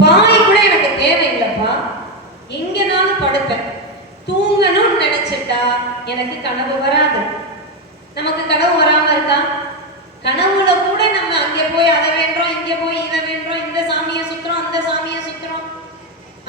பாய் கூட எனக்கு தேவையில்லைப்பா, எங்கனாலும் படுப்பேன். தூங்கணும்னு நினைச்சிட்டா எனக்கு கனவு வராது. நமக்கு கனவு வராம இருக்கா? கனவுல கூட நம்ம அங்கே போய் அதை வேண்டோம், இங்க போய் இதை வேண்டோம், இந்த சாமியை சுத்துறோம், அந்த சாமியை சுத்துறோம்.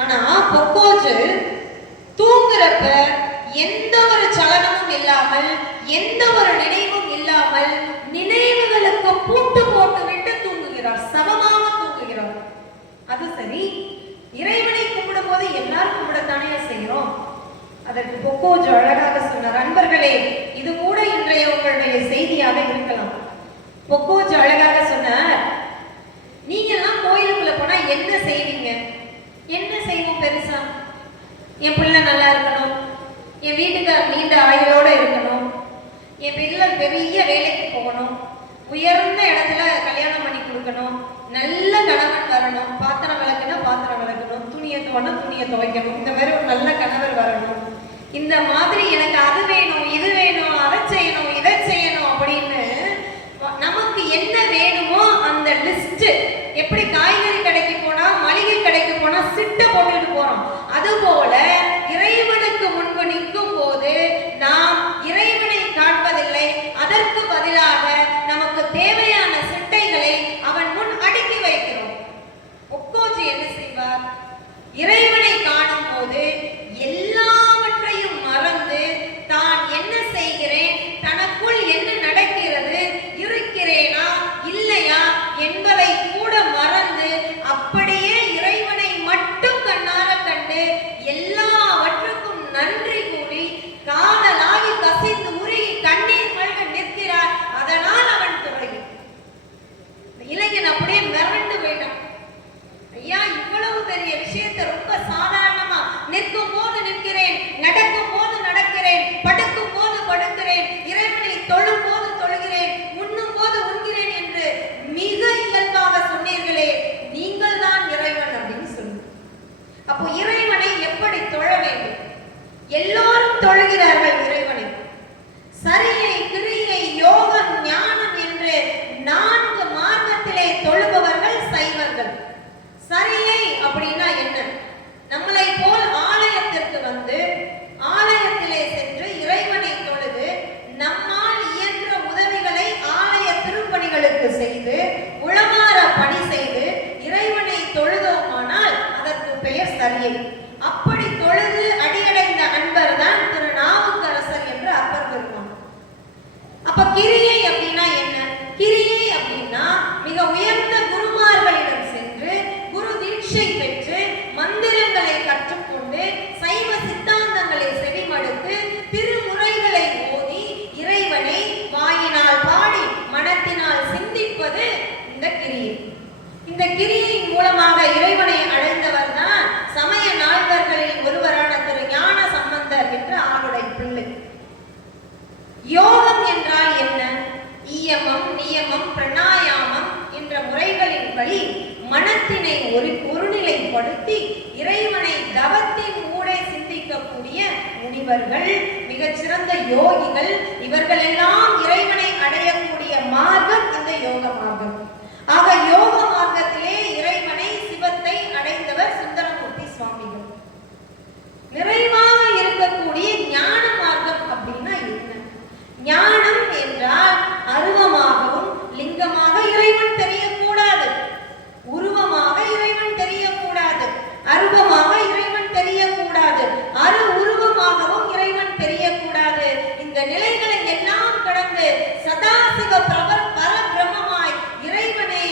ஆனா பொக்கோஜு தூங்குறப்ப எந்த ஒரு சலனமும் இல்லாமல், எந்த ஒரு நினைவும் இல்லாமல், நினைவுகளுக்கு பூட்டு போட்டு விட்டு தூங்குகிறார், சமமாக தூங்குகிறார். அது சரி, இறைவனை கும்பிடும் போது எல்லாரும் கும்பிடத்தானே செய்கிறோம். அதற்கு பொக்கோஜு அழகாக சொன்னார். அன்பர்களே, இது கூட இன்றைய உங்களுடைய செய்தியாக இருக்கலாம். பொக்கோஜு அழகாக சொன்னார், நீங்க எல்லாம் கோயிலுக்குள்ள போனா என்ன செய்வீங்க? என்ன செய்வோம் பெருசா? என் பிள்ளை நல்லா இருக்கணும், என் வீட்டுக்கார் நீண்ட ஆயுளோட இருக்கணும், என் பிள்ளை பெரிய வேலைக்கு போகணும், உயர்ந்த இடத்துல கல்யாணம் பண்ணி கொடுக்கணும், நல்ல கணவன் வரணும், பாத்திரம் விளக்குனா பாத்திரம் விளக்கணும், துணியை துவனா துணியை துவைக்கணும், இந்த மாதிரி ஒரு நல்ல கணவர் வரணும், இந்த மாதிரி எனக்கு அது வேணும், இது வேணும், அதை செய்யணும், இதை செய்யணும் அப்படின்னு நமக்கு என்ன வேணுமோ அந்த லிஸ்ட். எப்படி காய்கறி கடைக்கு போனா, மளிகை கடைக்கு போனா சிட்டை போட்டுட்டு போறோம், அதுபோல இறைவனுக்கு முன்பு நிற்கும் போது நாம் இறைவனை காண்பதில்லை. அதற்கு பதிலாக நமக்கு தேவையான சிட்டைகளை அவன் முன் அடுக்கி வைக்கிறோம். பொக்கோஜு என்ன செய்வார்? இறைவனை காணும் போது எல்லாவற்றையும் மறந்து தான் என்ன செய்கிறேன், தனக்குள் என்ன நடக்கிறது, இருக்கிறேனா இல்லையா என்பதை கூட மறந்து அப்படியே இறைவனை மட்டும் கண்ணார கண்டு எல்லாவற்றுக்கும் நன்றி கூறி காதலாகி கசிந்து உருகி கண்ணீர் மல்க நிற்கிறார். அதனால் அவன் துறவி. இளைஞன் அப்படியே மிரண்டு போயிட்டான். ஐயா, இவ்வளவு பெரிய விஷயத்தை ரொம்ப சாதாரணமா நிற்கும் போது நிற்கிறேன், நடக்கும் போது நடக்கிறேன், படுக்கும் போது படுக்கிறேன், இறைவனை தொழும் போது தொழுகிறேன், உண்ணும் போது உண்கிறேன் என்று மிக இயல்பாக சொன்னீர்களே, நீங்கள் தான் இறைவன் அப்படின்னு சொல்லு. அப்போ இறைவனை எப்படி தொழ வேண்டும்? எல்லோரும் தொழுகிறார்கள் இறைவனை. சரியை, கிரியை, யோகம், ஞானம் என்று 4 மார்க்கத்திலே தொழுபவர்கள் சைவர்கள். சரியை அப்படின்னா என்ன? நம்மளை போல் ஆலயத்திற்கு வந்து ஆலயத்திலே சென்று இறைவனை தொழுது நம்மால் இயன்ற உதவிகளை ஆலய திருப்பணிகளுக்கு செய்து உளமாற பணி செய்து இறைவனை தொழுதோமானால் அதற்கு பெயர் சரியை. அப்படி தொழுது அடியடைந்த அன்பர் தான் திரு நாவுக்கரசர் என்று அப்பர் பெருமான். அப்ப கிரியை அப்படின்னா என்ன? கிரியை அப்படின்னா மிக உயர்ந்த குருமார்களிடம் சென்று குரு தீட்சை பெற்று மந்திரங்களை கற்றுக்கொண்டு சைவ சித்தாந்தங்களை செவிமடுத்து திருமுறைகளை ஓதி இறைவனை வாயினால் பாடி மனத்தினால் சிந்திப்பது இந்த கிரியை. இந்த கிரியின் மூலமாக இறைவனை அடைந்தவர் தான் சமய நால்வர்களில் ஒருவரான திரு ஞான சம்பந்தர் என்ற ஆளுடை பிள்ளை. யோகம் என்றால் என்ன? இயமம், நியமம், பிரணாயாமம் என்ற முறைகளின் வழி மனத்தினை ஒருநிலைப்படுத்தி இறைவனை தவத்தின் ஊடே சிந்திக்கக்கூடிய முனிவர்கள், மிகச்சிறந்த யோகிகள், இவர்கள் எல்லாம் இறைவனை அடையக்கூடிய மார்க்கம் இந்த யோக மார்க்கம். ஆக யோக மார்க்கத்திலே இறைவனை, சிவத்தை அடைந்தவர் சுந்தரமூர்த்தி சுவாமிகள். நிறைவாக இருக்கக்கூடிய ஞான மார்க்கம் அப்படின்னா என்ன? ஞானம் என்றால் அருவமாகவும் லிங்கமாக இறைவன் தெரியக்கூடாது, உருவமாக இறைவன் தெரியக்கூடாது, அருவமாக இறைவன் தெரியக்கூடாது, அரு உருவமாகவும் இறைவன் தெரியக்கூடாது. இந்த நிலைகளை எல்லாம் கடந்து சதாசிவ பரபிரம்மமாய் இறைவனை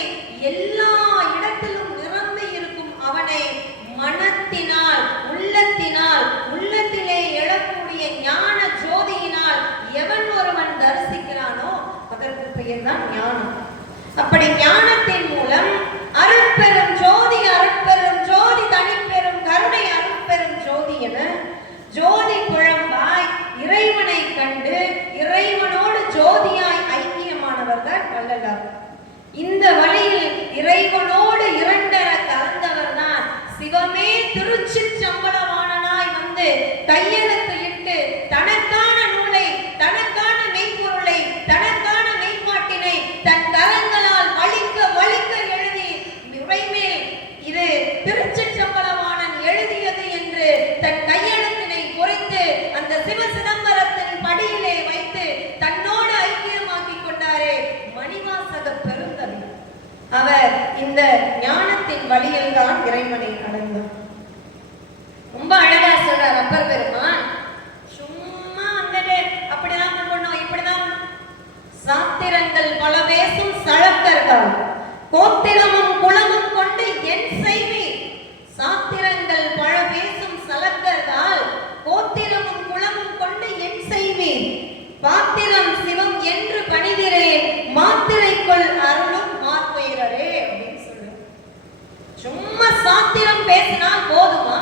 இந்த ஞானத்தின் வழியில் தான் இறைவனை அடைந்தான். ரொம்ப அழகா சொல்றார் அப்பர் பெருமான். சும்மா வந்துட்டு அப்படிதான் பண்ணோம், இப்படிதான் சாத்திரங்கள் பல பேசும் சழக்கர்கள் கோத்திரமும் குலமும் கொண்டு என் செய்வீர். சாத்திரங்கள் பல பேசும் சலக்கர்கள் கோத்திரமும் குலமும் கொண்டு என் செய்வீர். பாத்திரம் சிவம் என்று பணிதிரே மாத்திரைக்குள் அருளும் மாத்துயிரரே அப்படின்னு சொல்லு. சும்மா சாத்திரம் பேசினால் போதுமா?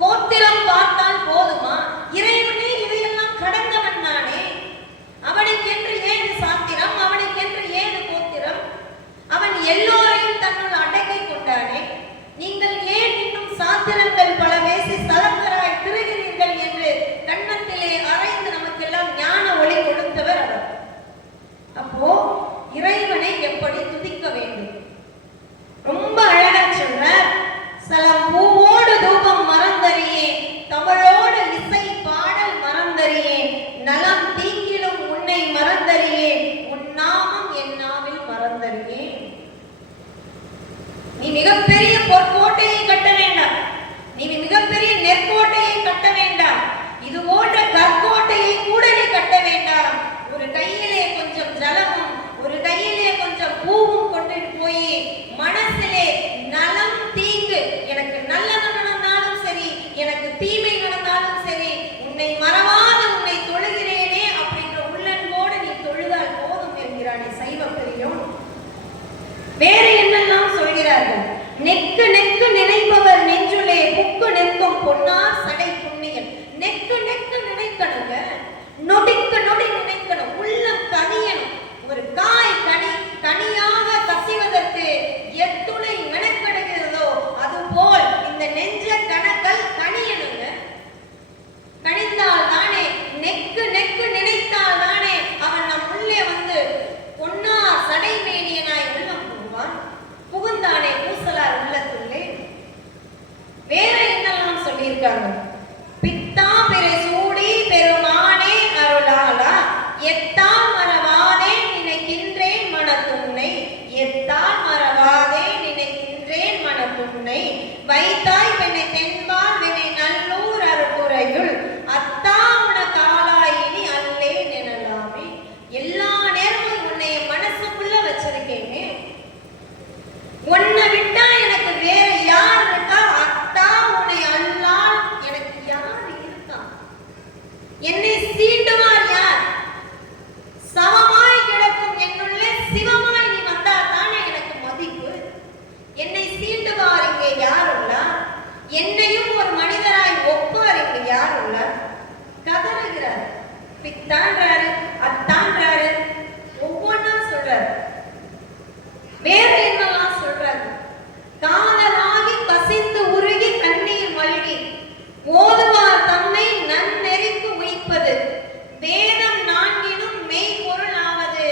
கோத்திரம் பார்த்தால் போதுமா? இறைவனே இதையெல்லாம் கடந்தவன் தானே. அவனுக்கென்று ஏது சாத்திரம், அவனுக்கென்று ஏது கோத்திரம்? அவன் எல்லோரையும் தன்னுள் அடக்கி கொண்டானே. நீங்கள் ஏன் இன்னும் சாத்திரங்கள் பல பேசி சலங்கராய் திரிகிறீர்கள் என்று கண்ணத்திலே அரைந்து நமக்கெல்லாம் ஞான ஒளி கொடுத்தவர் அவர். அப்போ இறைவனை எப்படி துதிக்க வேண்டும்? ரொம்ப அழகா சொல்றார். சலம் பூவோடு தூபம் மறந்தறியே, தமிழோடு இசை பாடல் மறந்தறியே, நலம் தீங்கிலும் உன்னை மறந்தறியே, உன் நாமம் என் நாவில் மறந்தறியே. நீ மிகப்பெரிய பொற்கோட்டையை கட்ட வேண்டாம், நீ மிகப்பெரிய நெற்கோட்டையை கட்ட வேண்டாம், இது போன்ற கற்கோட்டையை கூட நீ கட்ட வேண்டாம். ஒரு கையிலே கொஞ்சம் ஜலமும் ஒரு கையிலே கொஞ்சம் பூவும் கொண்டு போய் மனசிலே நலம் தீங்கு, எனக்கு நல்லது நடந்தாலும் சரி, எனக்கு தீமை நடந்தாலும் சரி, உன்னை மறவாது உன்னை தொழுகிறேனே அப்படின்ற உள்ளன்போடு நீ தொழுதால் போதும் என்கிறானே சைவ பெரியோன். வேற என்னெல்லாம் சொல்கிறார்கள்? நெக்கு நெக்கு நினைப்பவர் நெஞ்சுலே புக்கு நிற்கும் பொன்னார் சடை புண்ணியன். நெக்கு நெக்கு நினைக்கணுங்க, நொடிக்கு நொடி நினைக்கணும், உள்ளம் கனியணும். ஒரு காய் கனியாக கசிவதற்கு எத்துணை மெனக்கெடுகிறதோ அதுபோல் இந்த நெஞ்ச கணக்கல் கனியணுங்க. கனிந்தால் தானே, நெக்கு நெக்கு நினைத்தால் தானே அவன் நம் உள்ளே வந்து பொன்னார் சடை மேனியனாய் உள்ளம் புகுவான். புகுந்தானே பூசலார் உள்ளத்துள்ளே. வேற என்னெல்லாம் சொல்லியிருக்காங்க? பித்தா பிறை சூடி பெருமானே அருளாளா, எத்தால் மறவாதே நினைக்கின்றேன் மனத்துன்னை, எத்தால் மறவாதே நினைக்கின்றேன் மனத்துன்னை, வைத்தாய் பெண்ணை தென்பால் வினை நல்லூர் அருட்டுரையுள் அத்தா உன காலாயினி அல்லே நினலாமே. எல்லா நேரமும் உன்னை மனசுக்குள்ள வச்சிருக்கேனே, உன்னை விட்டா எனக்கு வேற யார் இருக்கா? அத்தா உன்னை அல்லால் எனக்கு யார் இருக்கா? என்னை சீண்டுவார் யார்? சமமாய் கிடக்கும் என்னுள்ளே சிவமாய் நீ வந்தால் தானே எனக்கு மதிப்பு. என்னை சீண்டுவார் இங்கே யாருள்ளா? என்னையும் ஒரு மனிதராய் ஒப்பார் இங்கு யாருள்ளா? கதறுகிறார். பித்தான்றாரு, அத்தான்றாரு, ஒவ்வொன்னா சொல்றாரு. வேற என்னெல்லாம் சொல்றாரு? காதலாகி கசிந்து உருகி கண்ணீர் மல்கி ஓதுவார் தம்மை நன்னெறிக்கு உயிப்பது, வேதம் நான்கினும் மெய் பொருள் ஆவது,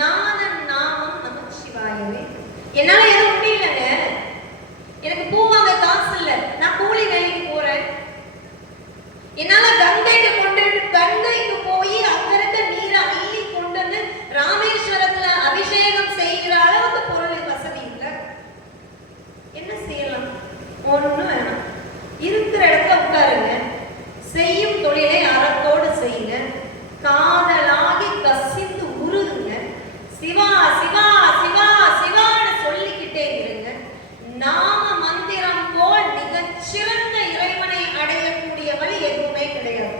நாதன் நாமம் நமச்சிவாயவே. என்னால எதுவும் முடியலங்க, எனக்கு பூ வாங்க காசு இல்ல, நான் கூலி வேலைக்கு போறேன். என்னால கங்கைக்கு போய் அங்க இருக்க நீரை அள்ளி கொண்டு வந்து ராமேஸ்வரத்துல அபிஷேகம் செய்கிற அளவுக்கு பொருள் வசதி இல்லை. என்ன செய்யலாம்? ஒண்ணும் வேணாம், இருக்கிற இடத்துல உட்காருங்க, செய்யும் தொழிலை அறத்தோடு செய்யுங்க, காதலாகி கசிந்து உருகுங்க, சிவா சிவா சிவா சிவான்னு சொல்லிக்கிட்டே இருங்க. நாம மந்திரம் போல் மிகச்சிறந்த இறைவனை அடையக்கூடிய வழி எதுவுமே கிடையாது.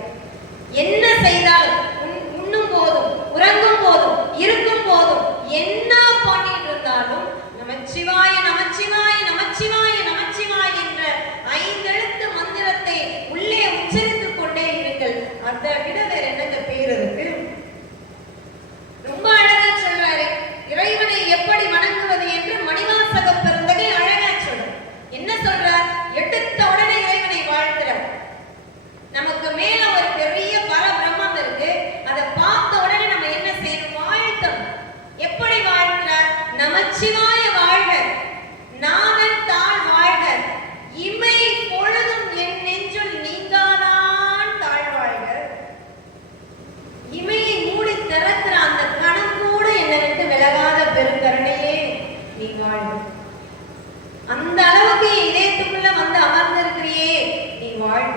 அந்த அளவுக்கு இதயத்துக்குள்ள வந்து அமர்ந்திருக்கிறியே, நீ வாழ்க.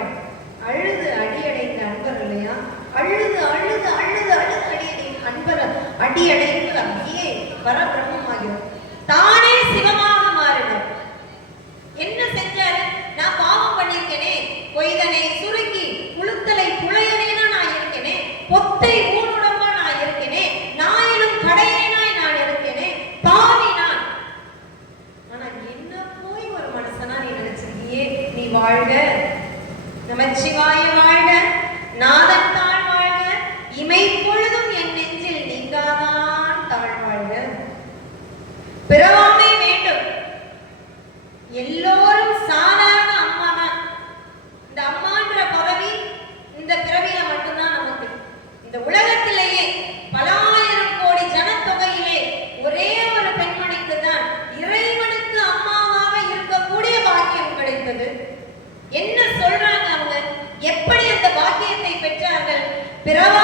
அழுது அடியடைந்த அன்பர் இல்லையா, அழுது அழுது அழுது அழுது அடியடை அன்பர் அடியடைந்து அப்படியே பரபிரம்மமாகிறார். தானே சிவமாக மாறினார். என்ன செஞ்சாரு? நான் பாவம் பண்ணிருக்கேனே, கொய்தனை சுருக்கி உளுத்தலை புலையனேனா நான் இருக்கேனே, பொத்தை ஊனுடம்பா நான் இருக்கேனே, நாயினும் கடையனாய் நான் இருக்கேனே, பாவி நான். ஆனா என்ன போய் ஒரு மனுஷனா நீ நினைச்சிருக்கியே, நீ வாழ்க. நமச்சிவாய வாழ்க, நாதன் தாழ் வாழ்க, இமை பொழுதும் என் நெஞ்சில் நீங்காதான் தாழ் வாழ்க. பிறவாமை வேண்டும். எல்லோரும் சாதாரண அம்மா தான். இந்த அம்மான்ற பதவி இந்த பிறவியில மட்டும்தான் நமக்கு. இந்த உலகத்திலேயே பல ஆயிரம் கோடி ஜனத்தொகையிலே ஒரே ஒரு பெண்மணிக்கு தான் இறைவனுக்கு அம்மாவாக இருக்கக்கூடிய பாக்கியம் கிடைத்தது. என்ன சொல்றாங்க அவங்க? எப்படி அந்த பாக்கியத்தை பெற்றார்கள்? பிறவா